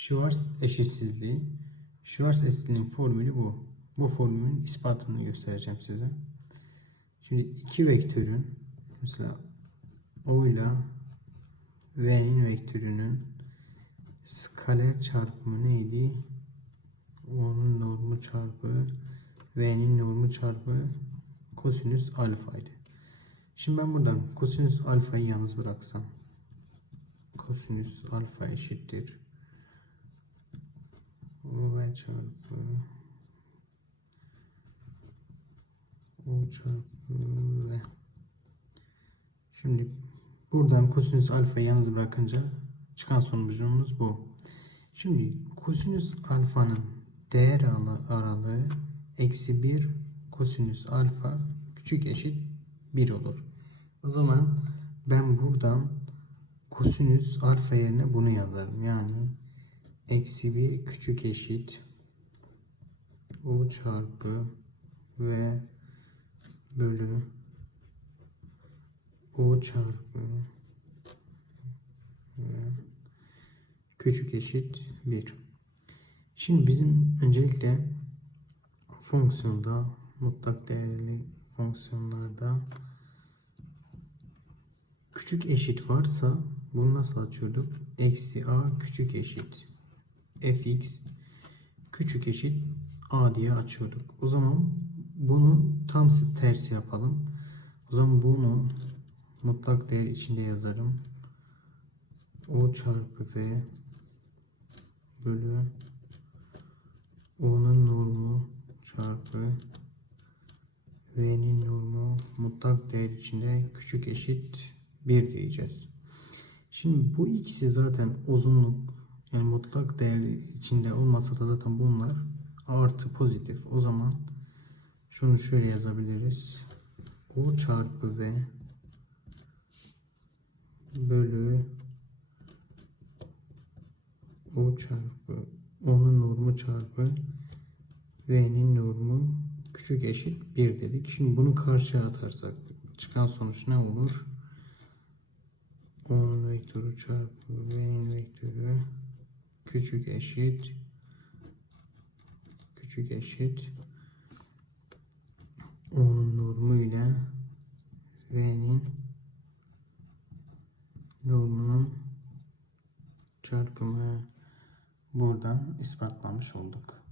Schwarz eşitsizliği. Schwarz eşitsizliğinin formülü bu. Bu formülün ispatını göstereceğim size. Şimdi iki vektörün mesela O ile V'nin vektörünün skaler çarpımı neydi? O'nun normu çarpı V'nin normu çarpı kosinüs alfaydı. Şimdi ben buradan kosinüs alfayı yalnız bıraksam kosinüs alfa eşittir V çarpı U çarpı V Şimdi buradan kosinüs alfayı yalnız bırakınca çıkan sonucumuz bu. Şimdi kosinüs alfanın değer aralığı eksi 1 kosinüs alfa küçük eşit 1 olur. O zaman ben buradan kosinüs alfa yerine bunu yazarım. Yani eksi 1 küçük eşit u çarpı v bölü u çarpı v küçük eşit 1. Şimdi bizim öncelikle fonksiyonda mutlak değerli fonksiyonlarda küçük eşit varsa bunu nasıl açıyorduk? Eksi a küçük eşit fx küçük eşit a diye açıyorduk. O zaman bunu tam tersi yapalım. O zaman bunu mutlak değer içinde yazarım. o çarpı v bölü o'nun normu çarpı v'nin normu mutlak değer içinde küçük eşit 1 diyeceğiz. Şimdi bu ikisi zaten uzunluk yani mutlak değer içinde olmasa da zaten bunlar artı pozitif. O zaman şunu şöyle yazabiliriz. O çarpı v bölü o çarpı onun normu çarpı v'nin normu küçük eşit 1 dedik. Şimdi bunu karşıya atarsak çıkan sonuç ne olur? O'nun vektörü çarpı v'nin vektörü küçük eşit küçük eşit O'nun normu ile v'nin normunun çarpımı buradan ispatlamış olduk.